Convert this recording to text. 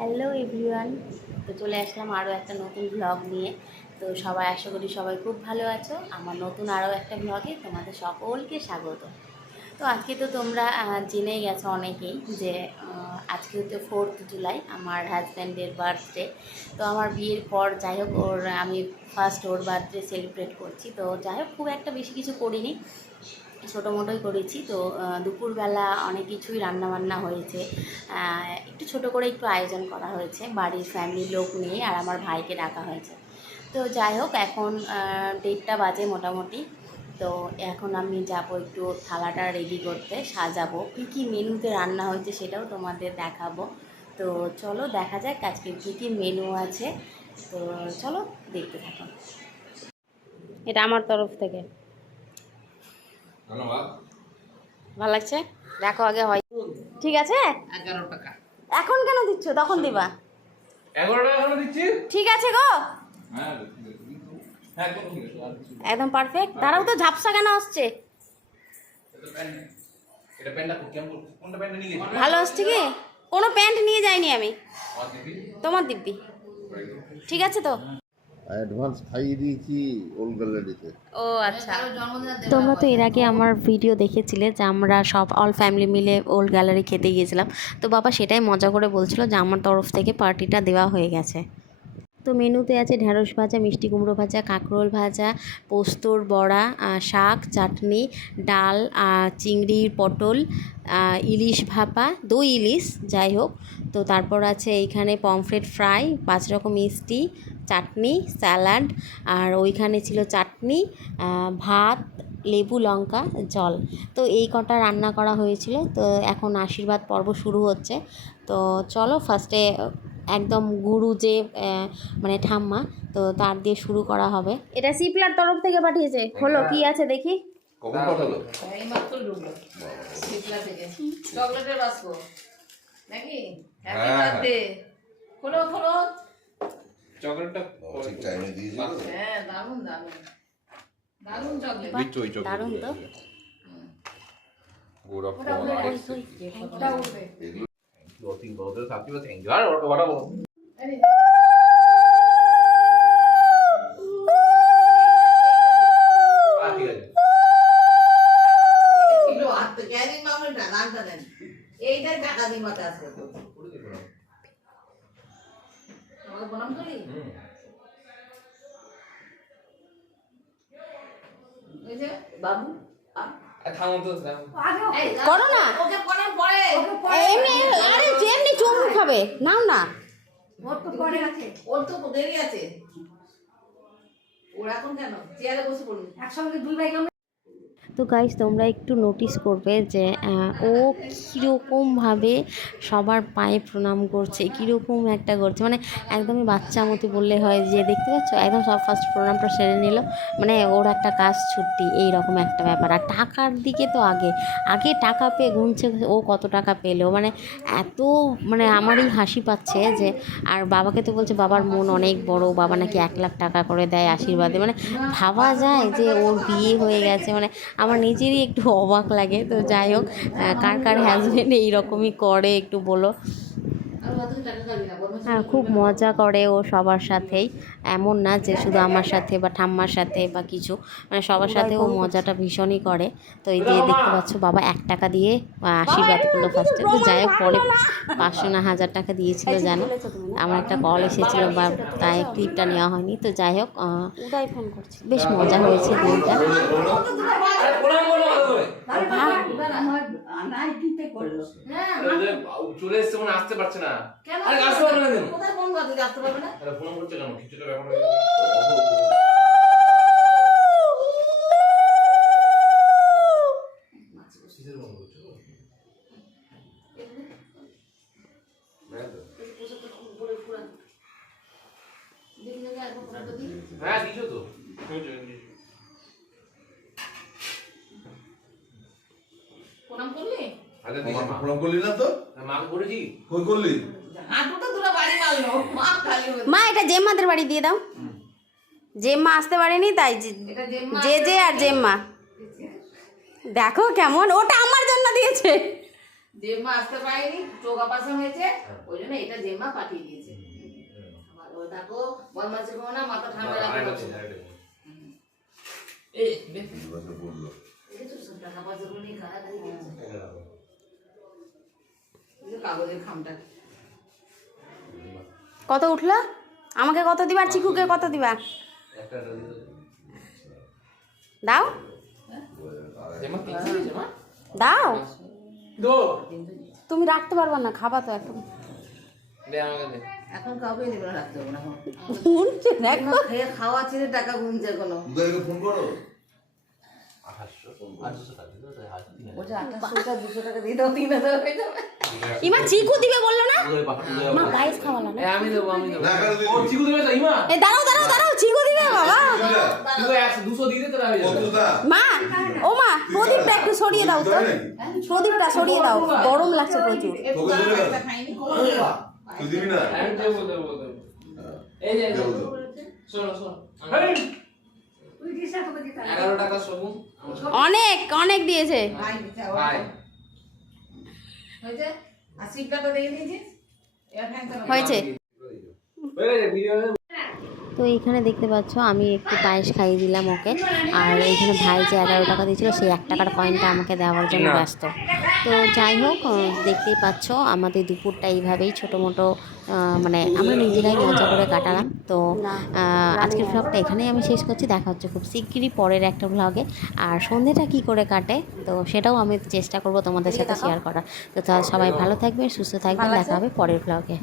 Hello everyone. তো চলে আসলাম আরও একটা নতুন ব্লগ নিয়ে। তো সবাই আশা করি সবাই খুব ভালো আছো। আমার নতুন আরও একটা ব্লগে তোমাদের সকলকে স্বাগত। তো আজকে তো তোমরা জেনেই গেছো অনেকেই যে আজকে হচ্ছে ফোর্থ জুলাই, আমার হাজব্যান্ডের বার্থডে তো আমার বিয়ের পর যাই হোক, ওর, আমি ফার্স্ট ওর বার্থডে সেলিব্রেট করছি। তো যাই হোক, খুব একটা বেশি কিছু করিনি। ছোটো মোটোই করেছি। তো দুপুরবেলা অনেক কিছুই রান্নাবান্না হয়েছে। একটু ছোট করে একটু আয়োজন করা হয়েছে। বাড়ির ফ্যামিলির লোক নিয়ে আর আমার ভাইকে ডাকা হয়েছে। তো যাই হোক, এখন ডেটটা বাজে মোটামুটি। তো এখন আমি যাব একটু থালাটা রেডি করতে, সাজাবো। কী কী মেনুতে রান্না হয়েছে সেটাও তোমাদের দেখাবো। তো চলো, দেখা যাক আজকে কী কী মেনু আছে। তো চলো, দেখতে থাকো। এটা আমার তরফ থেকে। ধন্যবাদ। ভালো লাগছে? দেখো আগে হয়। ঠিক আছে? এগারো টাকা। এখন কেন দিচ্ছ? তখন দিবা। এগারো টাকা কেন দিচ্ছি? ঠিক আছে গো। হ্যাঁ হ্যাঁ একদম পারফেক্ট দাঁড়াও তো ঝাপসা কেন আসছে? ভালো আসছে কি? কোনো প্যান্ট নিয়ে যাইনি আমি। তোমার দিব্যি। ঠিক আছে তো? অ্যাডভান্স খাইয়ে দিয়েছি ওল্ড গ্যালারিতে? ও আচ্ছা। তোমরা তো এর আগে আমার ভিডিও দেখেছিলে যে আমরা সব অল ফ্যামিলি মিলে ওল্ড গ্যালারি খেতে গিয়েছিলাম। তো বাবা সেটাই মজা করে বলছিল যে আমার তরফ থেকে পার্টিটা দেওয়া হয়ে গেছে। তো মেনুতে আছে ঢ্যাঁড়স ভাজা মিষ্টি কুমড়ো ভাজা কাঁকরোল ভাজা পোস্তর বড়া শাক চাটনি ডাল চিংড়ির পটল ইলিশ ভাপা দই ইলিশ যাই হোক। তো তারপর আছে এইখানে পমফ্রেট ফ্রাই পাঁচ রকম মিষ্টি চাটনি স্যালাড আর ওইখানে ছিল চাটনি ভাত লেবু লঙ্কা জল। তো এই কটা রান্না করা হয়েছিল। তো এখন আশীর্বাদ পর্ব শুরু হচ্ছে। তো চলো ফার্স্টে একদম গুরু যে মানে ঠাম্মা তো তার দিয়ে শুরু করা হবে। এটা সিপলার তরফ থেকে পাঠিয়েছে। হলো কি আছে দেখি? কখন পাঠালো এই মাত্র ঢুকলো শিপলা থেকে চকলেটের বাস্ক নাকি হ্যাপি হ্যাঁ। বার্থডে খোলো খোলো চকলেটটা ঠিক টাইমে দিয়েছিল হ্যাঁ দারুণ দারুণ দারুণ চকলেট বিচ্ছু ওই চকলেট দারুণ তো গোড়া ওটা ফল উঠবে, আসছে ওটা উঠবে দু তিন বছর সাথী বা থ্যাংক ইউ আর ওটা বাড়াবো আরে, আর ঠিক আছে এগুলো আত্ম- ক্যারিং মামলাটা, নামটা দেন। এইটাই টাকা দিয়ে মাথা আসবে তো। করে দিবো না। যে বাবু করো না। এমনি আরে যেমনি চুমু খাবে নাও না। ওর তো পরে আছে। ওর তো দেরি আছে। ওর এখন কেন? চেয়ারে বসে পড়ুন। একসঙ্গে দুই ভাই তো গাইজ তোমরা একটু নোটিস করবে যে ও কীরকমভাবে সবার পায়ে প্রণাম করছে, কীরকম একটা করছে। মানে একদমই বাচ্চা মতো বললে হয় যে, দেখতে পাচ্ছ? একদম সব ফার্স্ট প্রণামটা সেরে নিল। মানে ওর একটা কাজ ছুটি, এইরকম একটা ব্যাপার। আর টাকার দিকে তো আগে আগে টাকা পেয়ে গুনছে, ও কত টাকা পেল? মানে এত মানে আমারই হাসি পাচ্ছে যে, আর বাবাকে তো বলছে, বাবার মন অনেক বড়, বাবা নাকি এক লাখ টাকা করে দেয় আশীর্বাদে। মানে ভাবা যায় যে, ওর বিয়ে হয়ে গেছে। মানে আমার নিজেরই একটু অবাক লাগে। তো যাই হোক কার কার হ্যাজব্যান্ড এইরকমই করে একটু বলো। হ্যাঁ খুব মজা করে ও সবার সাথেই। এমন না যে শুধু আমার সাথে বা ঠাম্মার সাথে বা কিছু। মানে সবার সাথে ও মজাটা ভীষণই করে। তো এই যে দেখতে পাচ্ছ বাবা এক টাকা দিয়ে আশীর্বাদ করল ফার্স্টে তো যাই হোক পরে পাঁচশো না হাজার টাকা দিয়েছিল জানো। আমার একটা কল এসেছিল বা তাই ক্লিপটা নেওয়া হয়নি। তো যাই হোক আহ, ফোন করছি বেশ মজা হয়েছে দিনটা। আরে প্রণাম করো ভালো করে। হ্যাঁ চলে এসছে মানে আসতে পারছে না। কেন আরে আসতে পারবে না কোথায় ফোন করতে আসতে পারবে না? আরে ফোন করছে কেন? কিছুটা ব্যাপার হয়ে। কিসের ফোন করছ? হ্যাঁ দিছো তো। প্রণাম করলি? মা। প্রণাম করলি না তো? করেছি। কই করলি? হাঁটুটা দুটো বাড়ি মারলো। মা খালি মা এটা জেম্মাদের বাড়ি দিয়ে দাও। জেম্মা আসতে পারেনি তাই যে- এটা যে আর জেম্মা। দেখো কেমন ওটা আমার জন্য দিয়েছে। জেম্মা আসতে পারেনি চোখ অপারেশন হয়েছে ওই জন্য এটা জেম্মা পাঠিয়ে দিয়েছে। থাকো বদমাসি করো না মাথা ঠান্ডা রাখো। এই টাকা পয়সা গুলো নিয়ে খারাপ হয়ে কাগজের খামটা কত উঠল? আমাকে কত দিবা চিকুকে কত দিবা? দাও। মা? দাও। তুমি রাখতে পারবা না খাবা তো এখন কাউকে না রাখতে না দেখো। খেয়ে খাওয়া ছেড়ে টাকা গুনছে কোনো। ফোন করো। বলছে আঠাশশো দুশো টাকা দিয়ে দাও তিন হাজার হয়ে যাবে। ইমা চিকু দিবে বলল না? মা পায়েস খাওয়ালো না? এ, আমি দেবো আমি দেবো। না, ও চিকু দেবে তো, ইমা? এ দাঁড়াও দাঁড়াও দাঁড়াও চিকু দিবে বাবা? চিকু একশো দুশো দিয়ে দে তোরা হয়ে যাবে। মা ও মা প্রদীপটা একটু সরিয়ে দাও তো? প্রদীপটা সরিয়ে দাও। গরম লাগছে প্রচুর। তুই দিবি না? আমি দেবো দেবো দেবো। এই যে। শোনো শোনো। টাকা সবুন অনেক অনেক দিয়েছে। ভাই ভাই হয়েছে? আর দিয়ে দিয়েছিস হয়ে তো এখানে দেখতে পাচ্ছ আমি একটু পায়েস খাইয়ে দিলাম ওকে। আর এইখানে ভাই যে এগারো টাকা দিয়েছিল সেই এক টাকার কয়েনটা আমাকে দেওয়ার জন্য ব্যস্ত। তো যাই হোক দেখতেই পাচ্ছ আমাদের দুপুরটা এইভাবেই ছোটো মোটো মানে আমরা নিজেরাই মজা করে কাটালাম। তো আজকের ব্লগটা এখানেই আমি শেষ করছি। দেখা হচ্ছে খুব শিগগিরই পরের একটা ব্লগে আর সন্ধেটা কি করে কাটে তো সেটাও আমি চেষ্টা করব তোমাদের সাথে শেয়ার করার। তো সবাই ভালো থাকবে সুস্থ থাকবেন। দেখা হবে পরের ভ্লগে